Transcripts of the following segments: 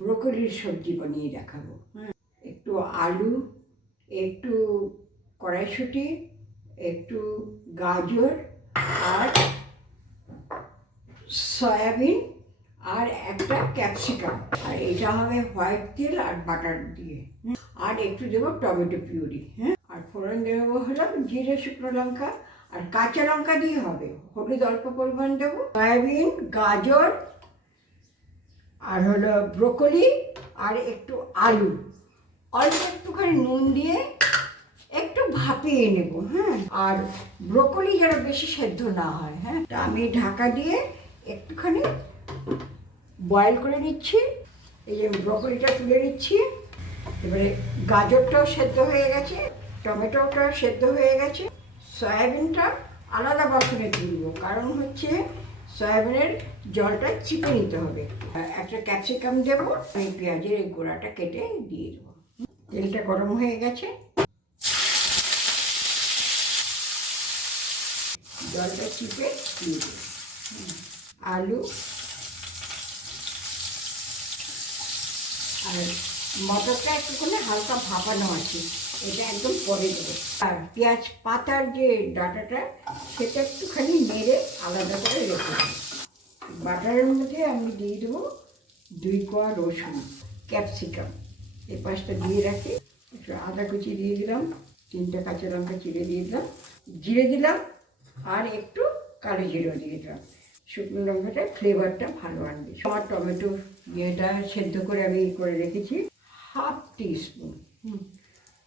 ব্রোকলির সবজি বানিয়ে দেখাবো। একটু আলু, একটু কড়াইশুঁটি, একটু গাজর আর সয়াবিন আর একটা ক্যাপসিকাম, আর এটা হবে হোয়াইট তেল আর বাটার দিয়ে। আর একটু দেবো টমেটো পিউরি। আর ফোড়ন দেবো হলো জিরে, শুকনো লঙ্কা আর কাঁচা লঙ্কা দিয়ে হবে। হলুদ অল্প পরিমাণ দেবো। সয়াবিন, গাজর আর হলো ব্রোকলি আর একটু আলু, অল্প একটুখানি নুন দিয়ে একটু ভাপিয়ে নেব। আর ব্রোকলি যেন বেশি সেদ্ধ না হয়। তা আমি ঢাকা দিয়ে একটুখানি বয়েল করে নিচ্ছি। এই যে ব্রোকলিটা তুলে নিচ্ছি। এবারে গাজরটাও সেদ্ধ হয়ে গেছে, টমেটোটাও সেদ্ধ হয়ে গেছে। সয়াবিনটা আলাদা বাসনে তুলব, কারণ হচ্ছে সয়াবিনের জলটা চিপে নিতে হবে। একটা ক্যাপসিকাম দেবো, আমি পেঁয়াজের এই গোড়াটা কেটে দিয়ে দেবো। তেলটা গরম হয়ে গেছে, জলটা চিপে দিয়ে দেবো। আলু আর মটরটা একটুখানি হালকা ভাপানো আছে, এটা একদম পরে দেবো। আর পেঁয়াজ পাতার যে ডাঁটাটা, সেটা একটুখানি নেড়ে আলাদা করে রেখে দেবো। বাটারের মধ্যে আমি দিয়ে দেবো 2 কোয়া রসুন, ক্যাপসিকাম এই পাশটা দিয়ে রাখি। একটু আদা কুচি দিয়ে দিলাম, 3টা কাঁচা লঙ্কা চিড়ে দিয়ে দিলাম, জিরে দিলাম আর একটু কালো জিরেও দিয়ে দিলাম। শুকনো লঙ্কাটা ফ্লেভারটা ভালো আনবে। আমার টমেটো ইয়েটা সেদ্ধ করে আমি করে রেখেছি। 1/2 টিস্পুন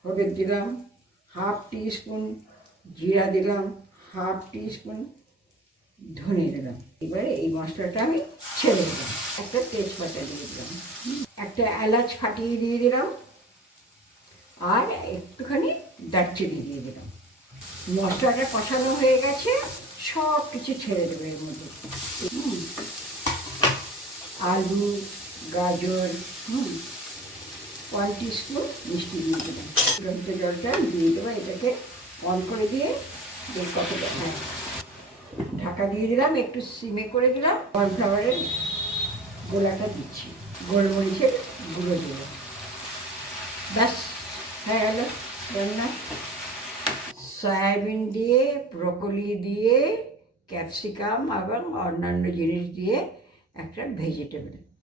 হলুদ দিলাম, 1/2 টিস্পুন জিরা দিলাম, 1/2 টিস্পুন ধনে দিলাম। এবারে এই মশলাটা আমি ছেড়ে দিলাম। একটা তেজপাতা দিয়ে দিলাম, একটা এলাচ ফাটিয়ে দিয়ে দিলাম আর একটুখানি দারচিনি দিয়ে দিলাম। মশলাটা কষানো হয়ে গেছে, সব কিছু ছেড়ে দেবে এর মধ্যে। আলু, গাজর, 1 টিস্পুন মিষ্টি দিয়ে দিলাম। ফুটন্ত জলটা দিয়ে দেবো, এটাকে অন করে দিয়ে কতটা ঢাকা দিয়ে দিলাম, একটু সিমে করে দিলাম। কর্নফ্লাওয়ারের গোলাটা দিচ্ছি, গোলমরিচের গুঁড়ো দেবো। ব্যাস হয়ে গেল রান্না। সয়াবিন দিয়ে, ব্রোকলি দিয়ে, ক্যাপসিকাম এবং অন্যান্য জিনিস দিয়ে একটা ভেজিটেবল।